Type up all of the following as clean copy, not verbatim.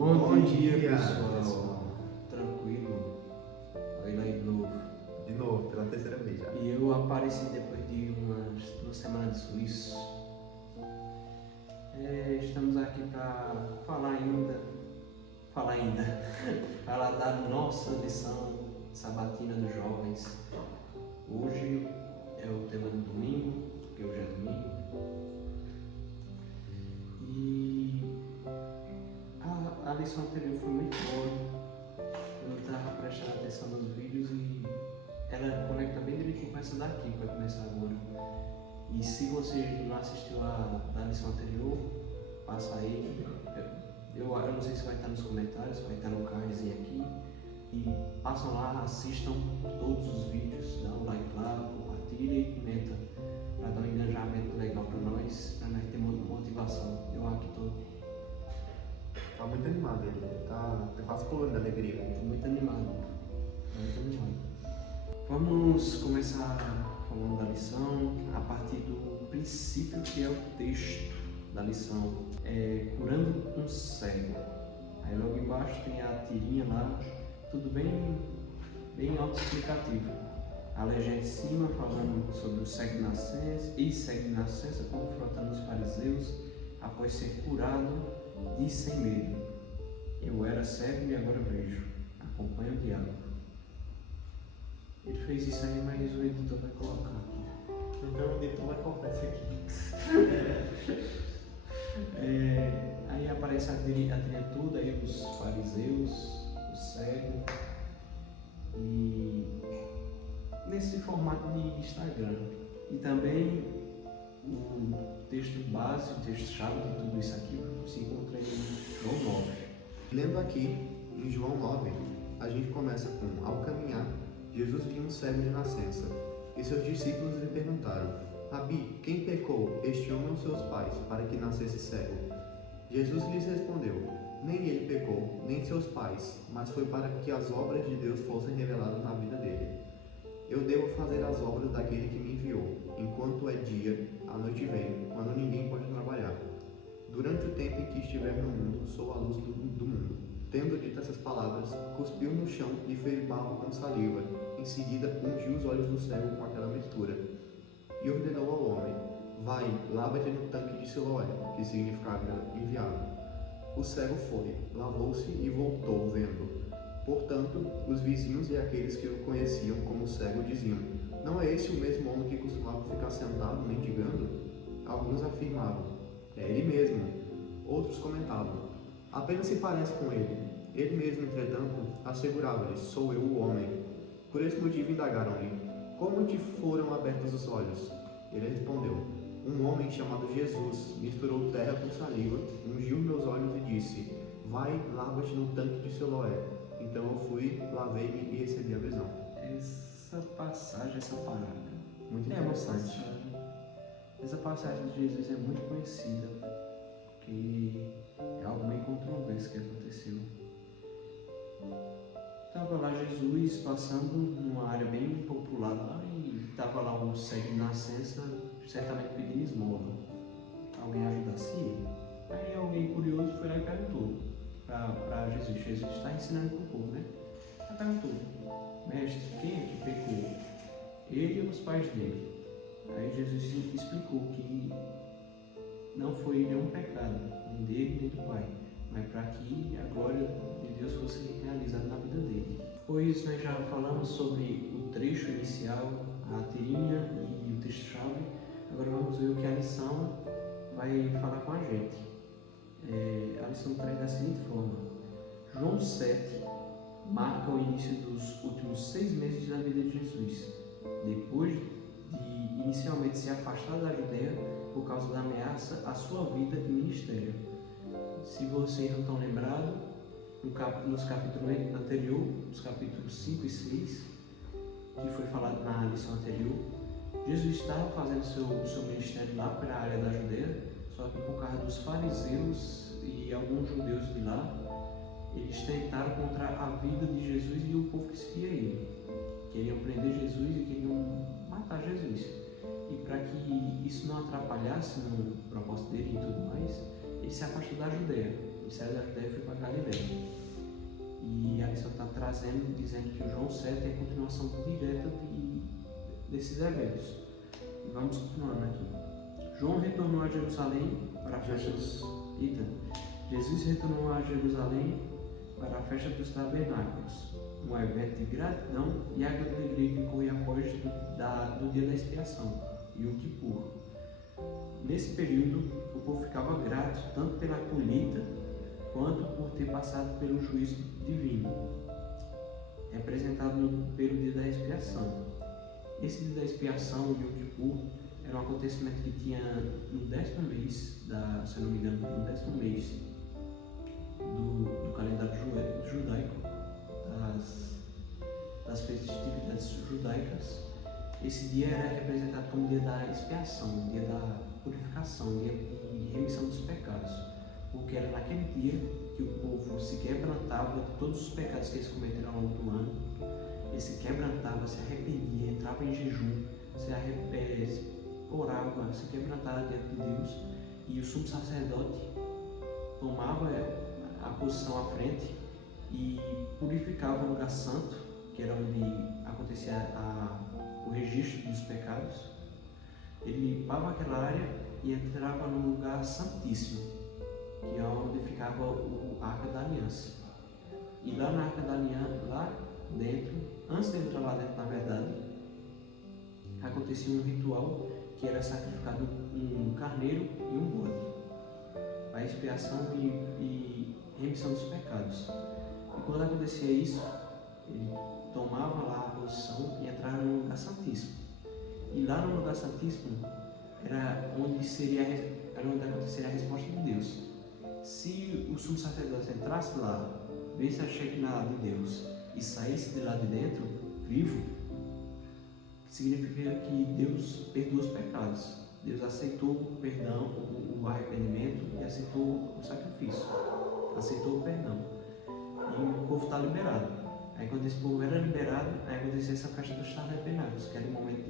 Bom dia, pessoal. Tranquilo? Oi lá de novo. De novo, pela terceira vez já. E eu apareci depois de uma semana de suíço. Estamos aqui para falar da nossa lição sabatina dos jovens. Hoje é o tema do domingo, porque hoje é domingo. E a lição anterior foi muito boa. Eu estava prestando atenção nos vídeos e ela conecta bem direitinho com essa daqui que vai começar agora. E se você não assistiu a lição anterior, passa aí. Eu não sei se vai estar nos comentários, vai estar no cardzinho aqui. E passam lá, assistam todos os vídeos, dá um like lá, compartilha e comenta para dar um engajamento legal para nós ter motivação. Eu aqui estou Tá muito animado ele, tá quase pulando de alegria. muito animado. Vamos começar falando da lição a partir do princípio que é o texto da lição, curando um cego. Aí logo embaixo tem a tirinha lá, tudo bem autoexplicativo. A legenda em cima falando sobre o cego de nascença, confrontando os fariseus após ser curado, disse sem medo: eu era cego e agora vejo, acompanha o diálogo. Ele fez isso aí, mas o editor vai colocar aqui. Então o editor vai cortar isso aqui. Aí aparece a trilha toda, aí os fariseus, o cego, e nesse formato de Instagram. E também o texto base, o texto-chave de tudo isso aqui se encontra em João 9. Lendo aqui, em João 9, a gente começa com: ao caminhar, Jesus viu um cego de nascença, e seus discípulos lhe perguntaram: Rabi, quem pecou, este homem ou seus pais, para que nascesse cego? Jesus lhes respondeu: nem ele pecou, nem seus pais, mas foi para que as obras de Deus fossem reveladas na vida dele. Eu devo fazer as obras daquele que me enviou. Enquanto é dia, a noite vem, quando ninguém pode trabalhar. Durante o tempo em que estiver no mundo, sou a luz do mundo. Tendo dito essas palavras, cuspiu no chão e fez barro com saliva. Em seguida, ungiu os olhos do cego com aquela mistura. E ordenou ao homem: vai, lava-te no tanque de Siloé, que significava enviado. O cego foi, lavou-se e voltou, vendo. Portanto, os vizinhos e aqueles que o conheciam como cego diziam: não é esse o mesmo homem que costumava ficar sentado mendigando? Alguns afirmavam: é ele mesmo. Outros comentavam: apenas se parece com ele. Ele mesmo, entretanto, assegurava-lhes: sou eu o homem. Por esse motivo indagaram-lhe: como te foram abertos os olhos? Ele respondeu: um homem chamado Jesus misturou terra com saliva, ungiu meus olhos e disse: vai, lava-te no tanque de Siloé. Então eu fui, lavei-me e recebi a visão. Essa passagem, essa parábola, Muito interessante. Essa passagem de Jesus é muito conhecida, porque é algo bem controverso que aconteceu. Estava lá Jesus passando numa área bem popular lá, e estava lá um cego de nascença, certamente pedindo esmola. Alguém ajudasse ele. Aí alguém curioso foi lá e perguntou para Jesus. Jesus está ensinando para o povo, né? Aí perguntou: mestre, quem é que pecou? Ele ou os pais dele? Aí Jesus explicou que não foi nenhum pecado, nem dele nem do pai, mas para que a glória de Deus fosse realizada na vida dele. Pois nós já falamos sobre o trecho inicial, a tirinha e o texto-chave. Agora vamos ver o que a lição vai falar com a gente. A lição traz da seguinte forma: João 7 marca o início dos últimos 6 meses da vida de Jesus, depois de inicialmente se afastar da Judeia por causa da ameaça à sua vida e ministério. Se vocês não estão lembrados, nos capítulos anteriores, os capítulos 5 e 6, que foi falado na lição anterior, Jesus estava fazendo seu ministério lá para a área da Judeia, só que por causa dos fariseus e alguns judeus de lá, eles tentaram contra a vida de Jesus e o povo que seguia ele. Queriam prender Jesus e queriam matar Jesus. E para que isso não atrapalhasse no propósito dele e tudo mais, ele se afastou da Judeia. e saiu da Judéia e foi para Galileia. E a lição está trazendo, dizendo que o João 7 é a continuação direta desses eventos. E vamos continuando aqui. João retornou a Jerusalém para a festa dos... Jesus retornou a Jerusalém para a festa dos tabernáculos, um evento de gratidão e alegria que ocorria após do dia da expiação, Yom Kippur. Nesse período, o povo ficava grato tanto pela colheita quanto por ter passado pelo juízo divino, representado pelo dia da expiação. Esse dia da expiação, Yom Kippur, era um acontecimento que tinha no 10º mês, se eu não me engano, no 10º mês do calendário judaico, das festividades judaicas. Esse dia era representado como o dia da expiação, o dia da purificação, o dia de remissão dos pecados, porque era naquele dia que o povo se quebrantava de todos os pecados que eles cometeram ao longo do ano. Ele se quebrantava, se arrependia, entrava em jejum, orava, se quebrantava diante de Deus, e o sumo sacerdote tomava a posição à frente e purificava o lugar santo, que era onde acontecia o registro dos pecados. Ele limpava aquela área e entrava no lugar santíssimo, que é onde ficava a Arca da Aliança. E lá na Arca da Aliança, lá dentro, antes de entrar lá dentro, na verdade, acontecia um ritual que era sacrificado um carneiro e um bode, para expiação e remissão dos pecados. E quando acontecia isso, ele tomava lá a posição e entrava no lugar santíssimo. E lá no lugar santíssimo era onde aconteceria a resposta de Deus. Se o sumo sacerdote entrasse lá, visse a Shekinah de Deus e saísse de lá de dentro vivo, significa que Deus perdoa os pecados. Deus aceitou o perdão, o arrependimento, e aceitou o sacrifício, aceitou o perdão, e o povo está liberado. Aí quando esse povo era liberado, aí acontecia essa festa dos tabernáculos, que era um momento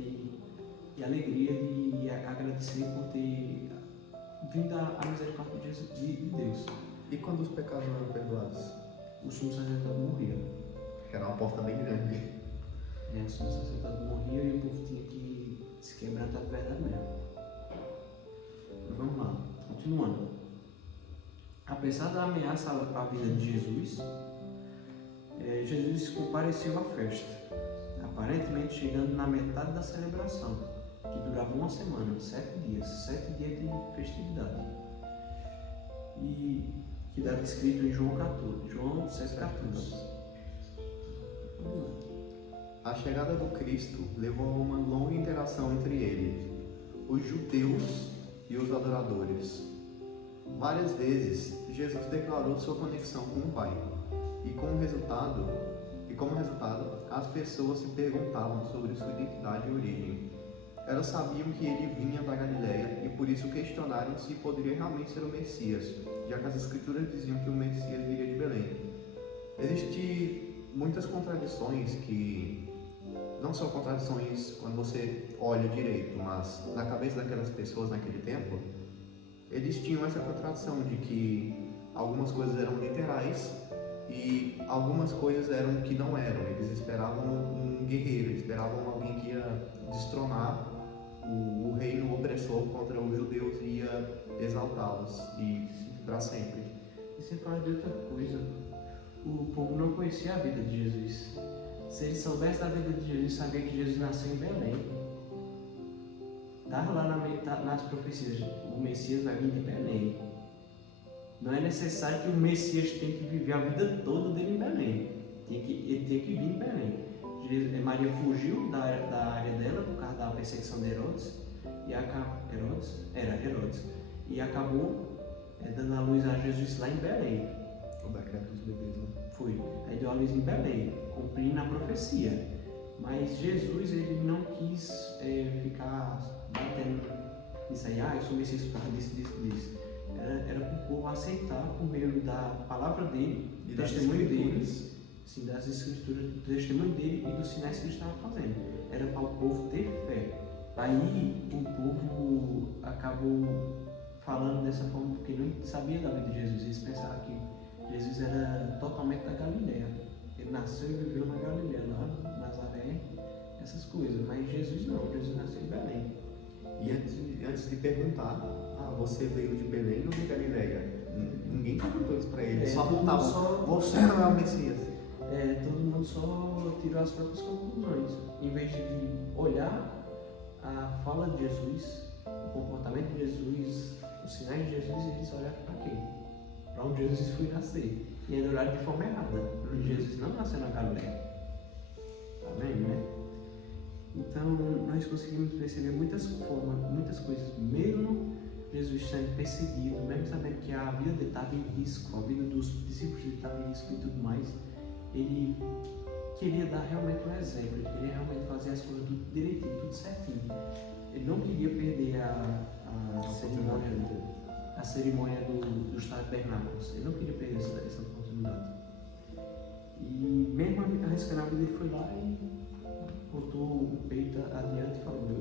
de alegria, de agradecer por ter vindo a misericórdia de Deus. E quando os pecados não eram perdoados? O sumo sacerdote morria. Era uma porta bem grande. O sumo sacerdote morria e o povo tinha que se quebrantar de verdade mesmo. Mas vamos lá, continuando. Apesar da ameaça à vida de Jesus, Jesus compareceu à festa, aparentemente chegando na metade da celebração, que durava uma semana, 7 dias de festividade, e que está descrito em João 7,14. A chegada do Cristo levou a uma longa interação entre eles, os judeus e os adoradores. Várias vezes, Jesus declarou sua conexão com o Pai, e como resultado, as pessoas se perguntavam sobre sua identidade e origem. Elas sabiam que ele vinha da Galileia e por isso questionaram se poderia realmente ser o Messias, já que as Escrituras diziam que o Messias viria de Belém. Existem muitas contradições que não são contradições quando você olha direito, mas na cabeça daquelas pessoas naquele tempo, eles tinham essa contradição de que algumas coisas eram literais e algumas coisas eram que não eram. Eles esperavam um guerreiro, esperavam alguém que ia destronar o reino opressor contra os judeus e ia exaltá-los e para sempre. E sem falar de outra coisa, o povo não conhecia a vida de Jesus. Se eles soubessem da vida de Jesus, sabiam que Jesus nasceu em Belém. Estava lá nas profecias, o Messias vai vir de Belém. Não é necessário que o Messias tenha que viver a vida toda dele em Belém. Ele tem que vir em Belém. Maria fugiu da área dela por causa da perseguição de Herodes, e acabou dando a luz a Jesus lá em Belém. O decreto dos bebês, né? Foi. Aí deu a luz em Belém, cumprindo a profecia. Mas Jesus, ele não quis ficar batendo nisso aí, eu sou Messias por causa disso. Era para o povo aceitar por meio da palavra dele, do testemunho dele, sim, das escrituras, do testemunho dele e dos sinais que ele estava fazendo. Era para o povo ter fé. Aí o povo acabou falando dessa forma porque não sabia da vida de Jesus. Eles pensavam que Jesus era totalmente da Galileia. Ele nasceu e viveu na Galileia, lá em Nazaré, essas coisas. Mas Jesus não, Jesus nasceu em Belém. E antes de perguntar, você veio de Belém ou de Galileia? Ninguém perguntou isso para ele, só apontava, você não é o Messias. Todo mundo só tirou as próprias conclusões. Em vez de olhar a fala de Jesus, o comportamento de Jesus, os sinais de Jesus, eles olharam para quê? Para onde Jesus foi nascer. E ainda olharam de forma errada. Jesus não nasceu na Galileia. Tá vendo, né? Então, nós conseguimos perceber muitas coisas, mesmo Jesus sendo perseguido, mesmo sabendo que a vida dele estava em risco, a vida dos discípulos dele estava em risco e tudo mais, ele queria dar realmente um exemplo, ele queria realmente fazer as coisas tudo direitinho, tudo certinho. Ele não queria perder a cerimônia dos tabernáculos, ele não queria perder essa oportunidade. E mesmo arriscando a vida, ele foi lá e botou o peito adiante e falou: eu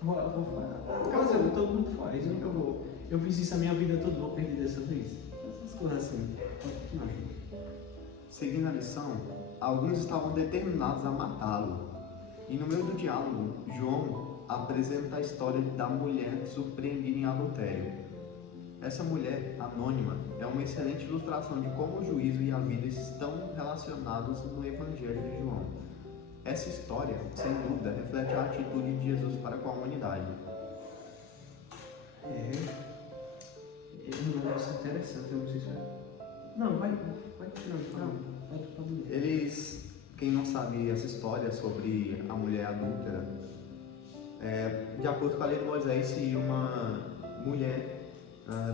vou fazer o que todo mundo faz, eu fiz isso a minha vida toda, vou perder dessa vez. Essas coisas assim. Seguindo a lição, alguns estavam determinados a matá-lo. E no meio do diálogo, João apresenta a história da mulher surpreendida em adultério. Essa mulher, anônima, é uma excelente ilustração de como o juízo e a vida estão relacionados no Evangelho de João. Essa história, sem dúvida, reflete a atitude de Jesus para com a humanidade. É um negócio interessante, eu não sei se Não, vai tirando. Eles, quem não sabe essa história sobre a mulher adúltera, de acordo com a lei de Moisés, se uma mulher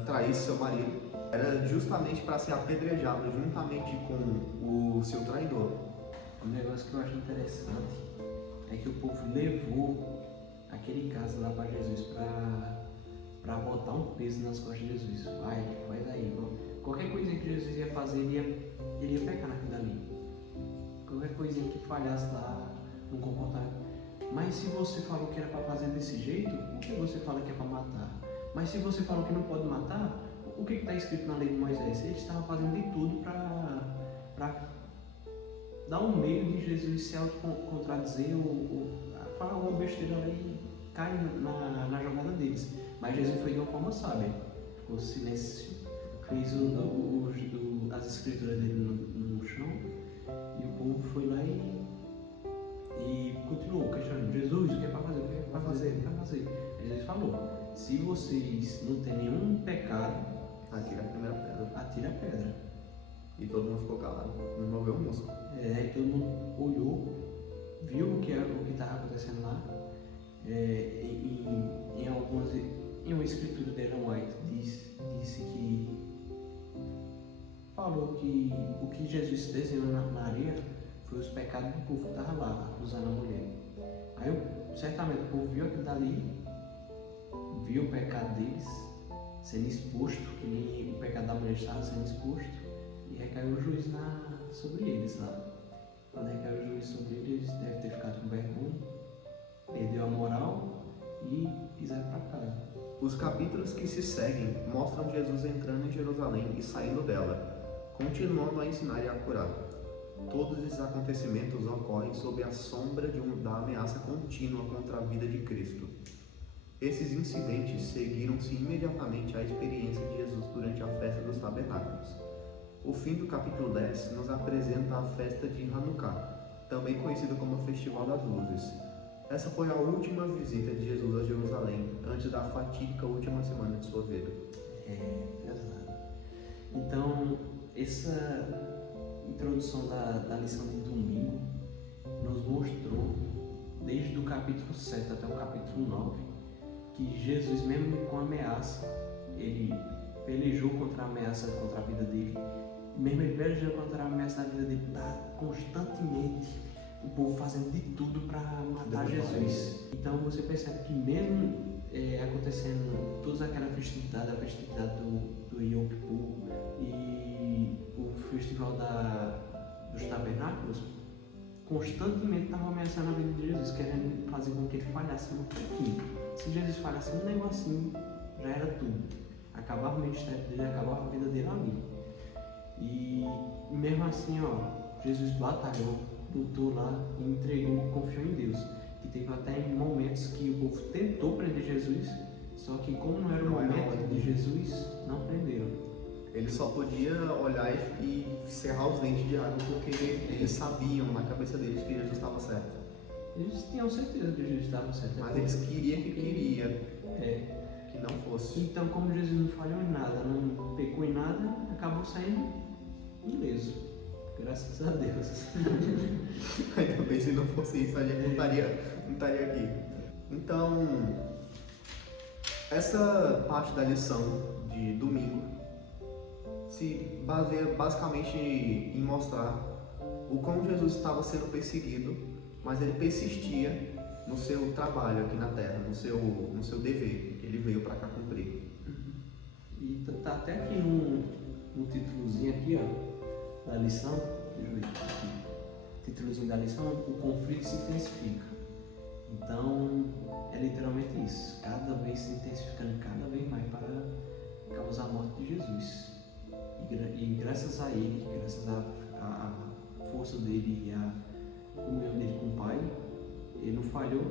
traísse seu marido, era justamente para ser apedrejada juntamente com o seu traidor. Um negócio que eu acho interessante é que o povo levou aquele caso lá para Jesus para botar um peso nas costas de Jesus. Faz aí. Qualquer coisinha que Jesus ia fazer, ele ia pecar naquilo ali. Qualquer coisinha que falhasse lá no comportamento. Mas se você falou que era para fazer desse jeito, por que você fala que é para matar? Mas se você falou que não pode matar, o que está escrito na lei de Moisés? Eles estavam fazendo de tudo para dar um meio de Jesus se autocontradizer ou falar uma besteira e cair na jogada deles. Mas Jesus foi de uma forma sábia. Ficou silêncio, fez as escrituras dele no chão e o povo foi lá e continuou questionando: Jesus, o que é para fazer? O que é para fazer? O que é para fazer? Jesus falou: se vocês não têm nenhum pecado, atira a primeira pedra. Atira a pedra. E todo mundo ficou calado, não moveu o músculo. Todo mundo olhou, viu o que estava acontecendo lá. Em uma escritura de Ellen White disse que falou que o que Jesus desenhou na areia foi os pecados do povo que estava lá, acusando a mulher. Aí certamente o povo viu aquilo dali, viu o pecado deles sendo exposto, que nem o pecado da mulher estava sendo exposto, e recaiu o juízo sobre eles lá. Quando recaiu o juízo sobre eles, deve ter ficado com vergonha, perdeu a moral e pisaram para casa. Os capítulos que se seguem mostram Jesus entrando em Jerusalém e saindo dela, continuando a ensinar e a curar. Todos esses acontecimentos ocorrem sob a sombra da ameaça contínua contra a vida de Cristo. Esses incidentes seguiram-se imediatamente à experiência de Jesus durante a festa dos tabernáculos. O fim do capítulo 10 nos apresenta a festa de Hanukkah, também conhecida como o Festival das Luzes. Essa foi a última visita de Jesus a Jerusalém, antes da fatídica última semana de sua vida. Exato. Então, essa introdução da lição de domingo nos mostrou, desde o capítulo 7 até o capítulo 9, que Jesus, mesmo com ameaça, ele pelejou contra a ameaça contra a vida dele. Mesmo ele pelejou contra a ameaça da vida dele, está constantemente o povo fazendo de tudo para matar Jesus. Então você percebe que mesmo acontecendo toda aquela festividade, a festividade do Yom Kippur e o festival dos tabernáculos, constantemente estava ameaçando a vida de Jesus, querendo fazer com que ele falhasse um pouquinho. se Jesus falasse um negocinho, já era tudo. Acabava o ministério dele, acabava a vida dele ali. E mesmo assim, Jesus batalhou, lutou lá, entregou, confiou em Deus. Que teve até momentos que o povo tentou prender Jesus, só que como não era o momento de Jesus, não prenderam. Ele só podia olhar e cerrar os dentes de água porque eles sabiam na cabeça deles que Jesus estava certo. Eles tinham certeza que Jesus estava certo. Mas eles queriam que não fosse. Então, como Jesus não falhou em nada, não pecou em nada, acabou saindo ileso. Graças a Deus. Ainda bem, se não fosse isso, a gente não estaria aqui. Então, essa parte da lição de domingo se baseia basicamente em mostrar o como Jesus estava sendo perseguido, mas ele persistia no seu trabalho aqui na Terra, no seu dever que ele veio para cá cumprir. E tá até aqui no títulozinho aqui, da lição, deixa eu ver aqui, títulozinho da lição, o conflito se intensifica. Então, é literalmente isso, cada vez se intensificando cada vez mais para causar a morte de Jesus. E graças a ele, graças à força dele e à comunhão dele com o Pai, ele não falhou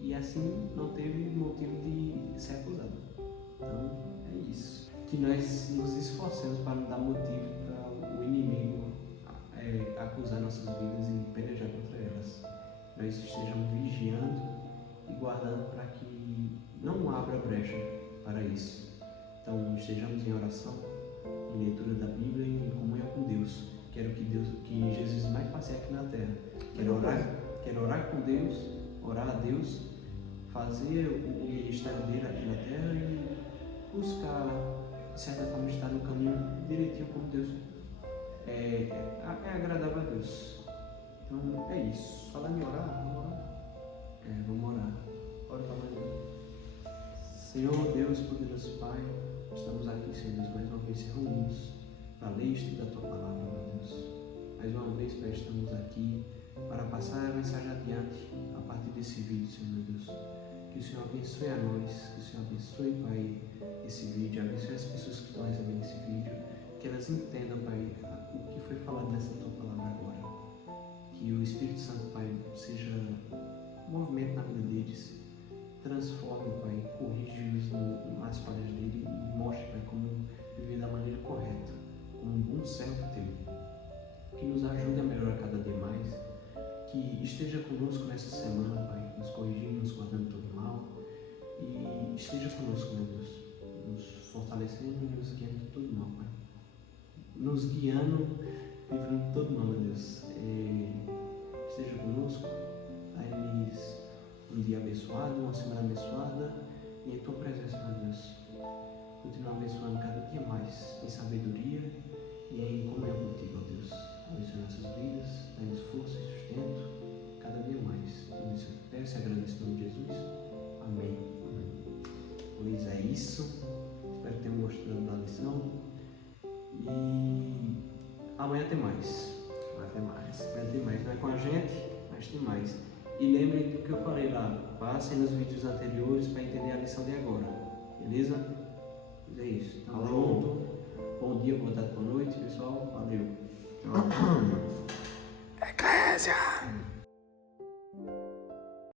e assim não teve motivo de ser acusado. Então, é isso. Que nós nos esforcemos para não dar motivo para o inimigo acusar nossas vidas e pelejar contra elas. Nós estejamos vigiando e guardando para que não abra brecha para isso. Então, estejamos em oração, em leitura da Bíblia e em comunhão com Deus. Quero que Jesus mais faça aqui na Terra. Quero orar com Deus, orar a Deus, fazer o ministério dele aqui na Terra e buscar, de certa forma, estar no caminho direitinho como Deus é agradável a Deus. Então é isso. Falando em orar, vamos orar. Vamos orar. Ora para Senhor Deus, poderoso Pai, estamos aqui, Senhor Deus, mais uma vez reunidos para ler e estudar a Tua palavra, meu Deus. Mais uma vez, Pai, estamos aqui para passar a mensagem adiante a partir desse vídeo, Senhor meu Deus. Que o Senhor abençoe a nós, que o Senhor abençoe, Pai, esse vídeo, abençoe as pessoas que estão recebendo esse vídeo, que elas entendam, Pai, o que foi falado nessa Tua palavra agora. Que o Espírito Santo, Pai, seja um movimento na vida deles, transforme, Pai, corrige-os nas falhas dele e mostre, Pai, como viver da maneira correta, como um bom servo teu. Que nos ajude a melhorar cada dia mais, que esteja conosco nessa semana, Pai, nos corrigindo, nos guardando todo mal e esteja conosco, meu Deus, nos fortalecendo e nos guiando de todo mal, Pai. Nos guiando, livrando de todo mal, meu Deus. Esteja conosco, dá-lhes um dia abençoado, uma semana abençoada e em Tua presença, meu Deus. Continua abençoando cada dia mais em sabedoria e em comunhão contigo, ó Deus. Abençoe nossas vidas, dá-nos força e sustento cada dia mais. Tudo isso eu peço e agradeço em nome de Jesus. Amém. Pois é isso. Espero que tenham gostado da lição. E amanhã tem mais. Amanhã tem mais. Não é com a gente, mas tem mais. E lembrem do que eu falei lá. Passem nos vídeos anteriores para entender a lição de agora. Beleza? Pois é isso. Tamo junto. Bom dia, boa tarde, boa noite, pessoal. Valeu. Eclésia!